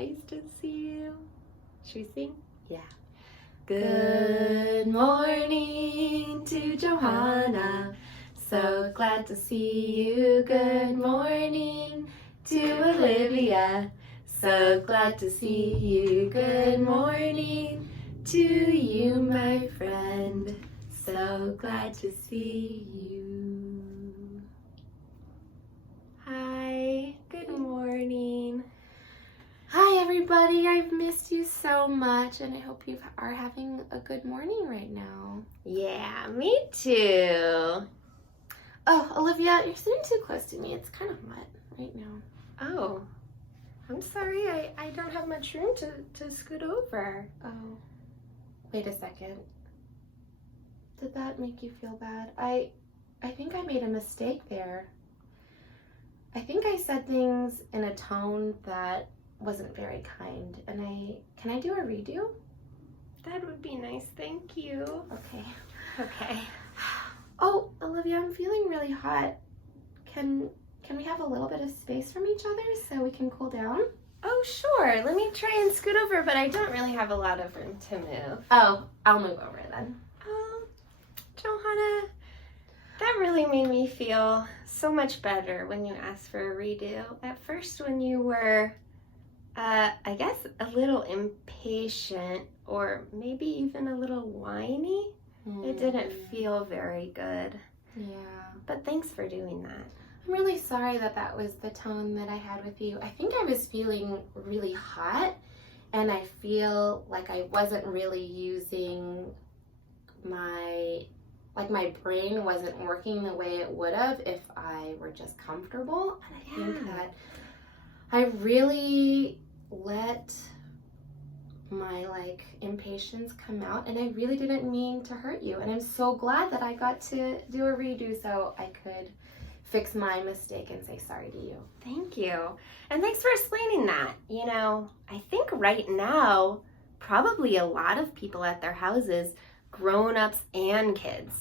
nice to see you. Should we sing? Yeah. Good morning to Johanna. So glad to see you. Good morning to Olivia. So glad to see you. Good morning to you, my friend. So glad to see you. Hi, good morning. Hi everybody, I've missed you so much and I hope you are having a good morning right now. Yeah, me too. Oh, Olivia, you're sitting too close to me. It's kind of hot right now. Oh, I'm sorry, I don't have much room to scoot over. Oh, wait a second. Did that make you feel bad? I think I made a mistake there. I think I said things in a tone that wasn't very kind, and can I do a redo? That would be nice, thank you. Okay. Okay. Oh, Olivia, I'm feeling really hot. Can we have a little bit of space from each other so we can cool down? Oh, sure. Let me try and scoot over, but I don't really have a lot of room to move. Oh, I'll move over then. Oh, Johanna, that really made me feel so much better when you asked for a redo. At first, when you were, I guess, a little impatient or maybe even a little whiny, it didn't feel very good. Yeah. But thanks for doing that. I'm really sorry that was the tone that I had with you. I think I was feeling really hot, and I feel like I wasn't really using my brain wasn't working the way it would have if I were just comfortable. And I think that I really let my impatience come out, and I really didn't mean to hurt you. And I'm so glad that I got to do a redo so I could fix my mistake and say sorry to you. Thank you. And thanks for explaining that. You know, I think right now, probably a lot of people at their houses, grown-ups and kids,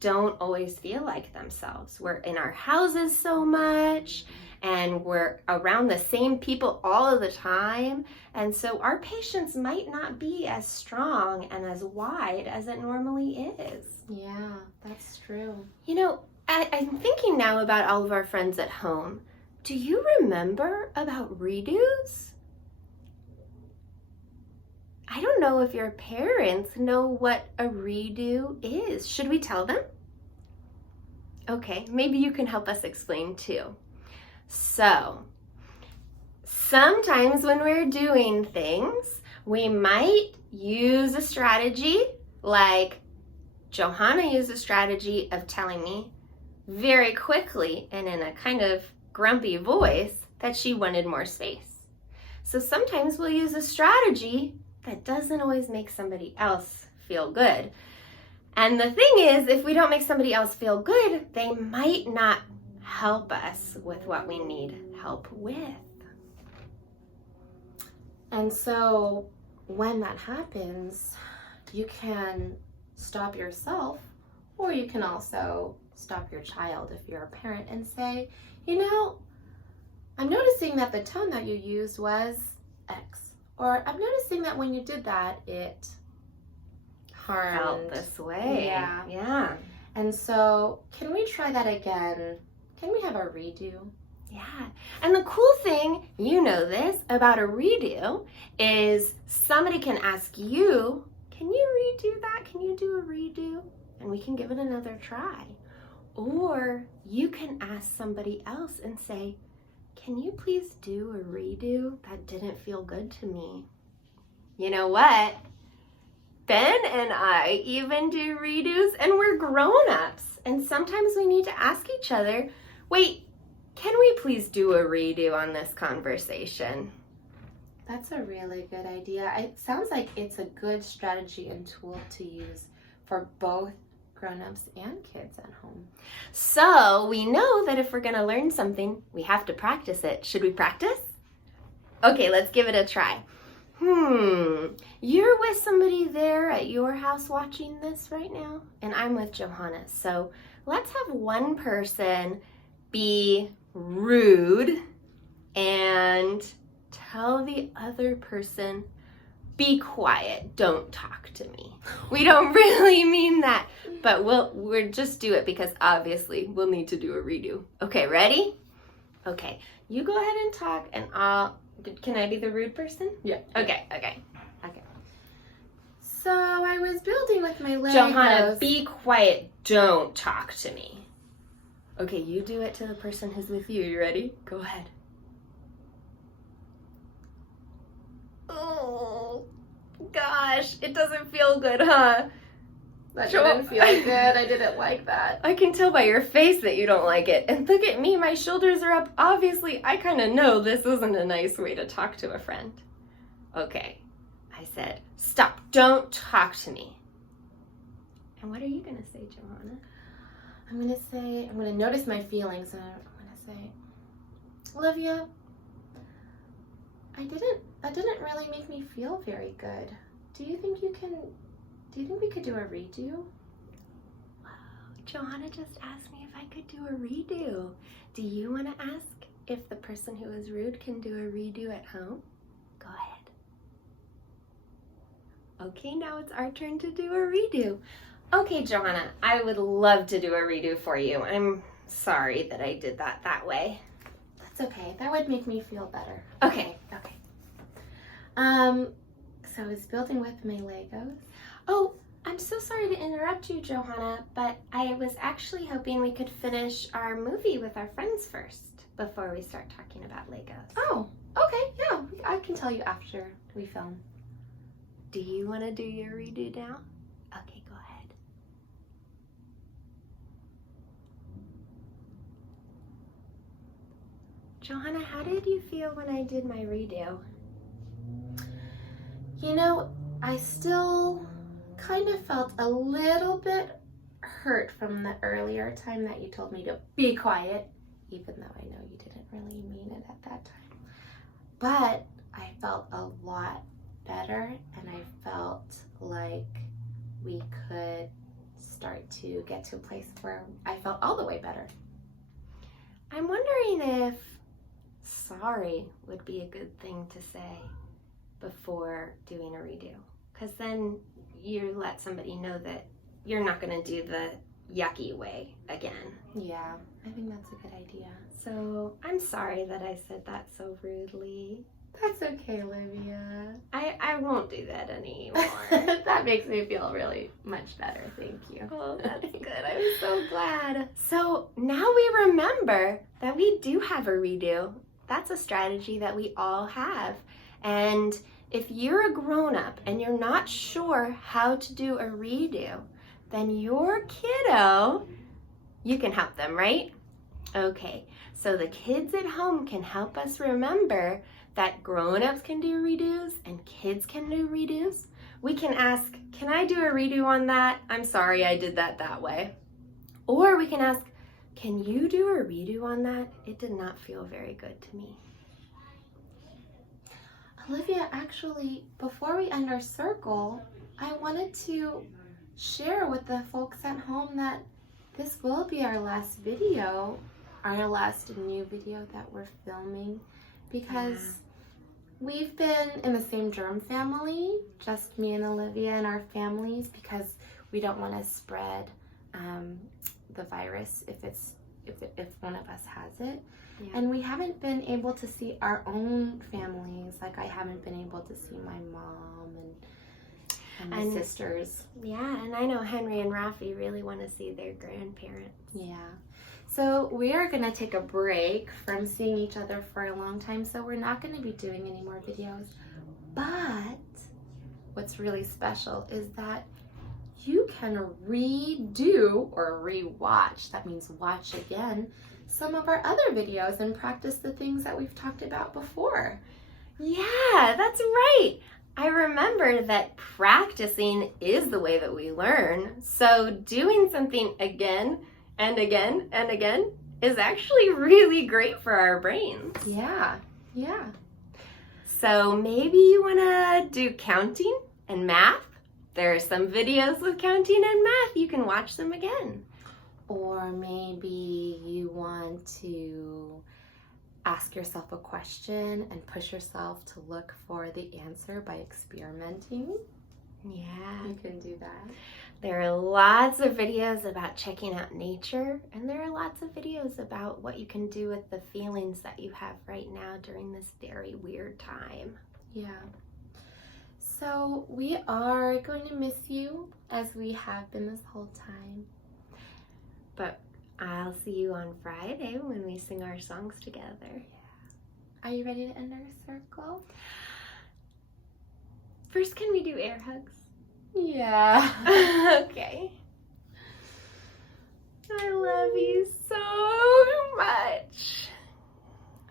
don't always feel like themselves. We're in our houses so much, and we're around the same people all of the time. And so our patience might not be as strong and as wide as it normally is. Yeah, that's true. You know, I'm thinking now about all of our friends at home. Do you remember about redos? I don't know if your parents know what a redo is. Should we tell them? Okay, maybe you can help us explain too. So, sometimes when we're doing things, we might use a strategy like Johanna used a strategy of telling me very quickly and in a kind of grumpy voice that she wanted more space. So sometimes we'll use a strategy that doesn't always make somebody else feel good. And the thing is, if we don't make somebody else feel good, they might not help us with what we need help with. And so when that happens, you can stop yourself, or you can also stop your child if you're a parent and say, you know, I'm noticing that the tone that you used was X. Or I'm noticing that when you did that, it harmed. Felt this way. Yeah. Yeah. And so can we try that again? Can we have a redo? Yeah. And the cool thing, you know this, about a redo is somebody can ask you, can you redo that? Can you do a redo? And we can give it another try. Or you can ask somebody else and say, can you please do a redo? That didn't feel good to me. You know what? Ben and I even do redos, and we're grown-ups. And sometimes we need to ask each other, wait, can we please do a redo on this conversation? That's a really good idea. It sounds like it's a good strategy and tool to use for both grown-ups and kids at home. So we know that if we're going to learn something, we have to practice it. Should we practice? Okay, let's give it a try. You're with somebody there at your house watching this right now, and I'm with Johanna. So let's have one person be rude and tell the other person, be quiet, don't talk to me. We don't really mean that, but we'll just do it because obviously we'll need to do a redo. Okay, ready? Okay, you go ahead and talk and can I be the rude person? Yeah. Okay. So I was building with my Legos. Johanna, be quiet, don't talk to me. Okay, you do it to the person who's with you. You ready? Go ahead. Oh, gosh, it doesn't feel good, huh? That didn't feel good. I didn't like that. I can tell by your face that you don't like it. And look at me, my shoulders are up. Obviously, I kind of know this isn't a nice way to talk to a friend. Okay, I said, stop, don't talk to me. And what are you gonna say, Johanna? I'm gonna notice my feelings and I'm gonna say, Olivia, that didn't really make me feel very good. Do you think we could do a redo? Wow, Johanna just asked me if I could do a redo. Do you want to ask if the person who is rude can do a redo at home? Go ahead. Okay, now it's our turn to do a redo. Okay, Johanna, I would love to do a redo for you. I'm sorry that I did that way. That's okay. That would make me feel better. Okay. So I was building with my Legos. Oh, I'm so sorry to interrupt you, Johanna, but I was actually hoping we could finish our movie with our friends first before we start talking about Legos. Oh, okay, yeah, I can tell you after we film. Do you want to do your redo now? Okay, go ahead. Johanna, how did you feel when I did my redo? You know, I still kind of felt a little bit hurt from the earlier time that you told me to be quiet, even though I know you didn't really mean it at that time. But I felt a lot better, and I felt like we could start to get to a place where I felt all the way better. I'm wondering if sorry would be a good thing to say before doing a redo, because then you let somebody know that you're not going to do the yucky way again. Yeah, I think that's a good idea. So I'm sorry that I said that so rudely. That's okay, Olivia. I won't do that anymore. That makes me feel really much better. Thank you. Oh, that's good. I'm so glad. So now we remember that we do have a redo. That's a strategy that we all have. And if you're a grown-up and you're not sure how to do a redo, then your kiddo, you can help them, right? Okay, so the kids at home can help us remember that grown-ups can do redos and kids can do redos. We can ask, can I do a redo on that? I'm sorry I did that way. Or we can ask, can you do a redo on that? It did not feel very good to me. Olivia, actually, before we end our circle, I wanted to share with the folks at home that this will be our last video, our last new video that we're filming, because we've been in the same germ family, just me and Olivia and our families, because we don't want to spread the virus if one of us has it. Yeah. And we haven't been able to see our own families. Like, I haven't been able to see my mom and my sisters. Yeah, and I know Henry and Rafi really want to see their grandparents. Yeah. So we are going to take a break from seeing each other for a long time, so we're not going to be doing any more videos. But what's really special is that you can redo or rewatch, that means watch again, some of our other videos and practice the things that we've talked about before. Yeah, that's right. I remember that practicing is the way that we learn. So doing something again and again and again is actually really great for our brains. Yeah. So maybe you want to do counting and math. There are some videos with counting and math. You can watch them again. Or maybe you want to ask yourself a question and push yourself to look for the answer by experimenting. Yeah. You can do that. There are lots of videos about checking out nature, and there are lots of videos about what you can do with the feelings that you have right now during this very weird time. Yeah. So we are going to miss you as we have been this whole time. But I'll see you on Friday when we sing our songs together. Are you ready to end our circle? First, can we do air hugs? Yeah. Okay. I love you so much.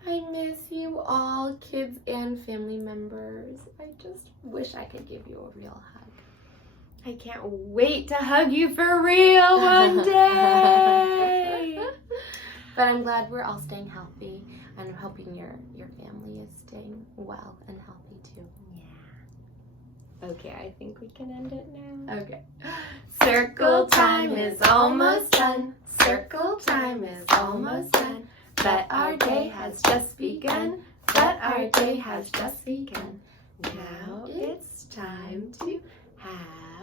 I miss you all, kids and family members. I just wish I could give you a real hug. I can't wait to hug you for real one day. But I'm glad we're all staying healthy, and I'm hoping your family is staying well and healthy too. Yeah. Okay, I think we can end it now. Okay. Circle time is almost done. Circle time is almost done. But our day has just begun. But our day has just begun. Now it's time to have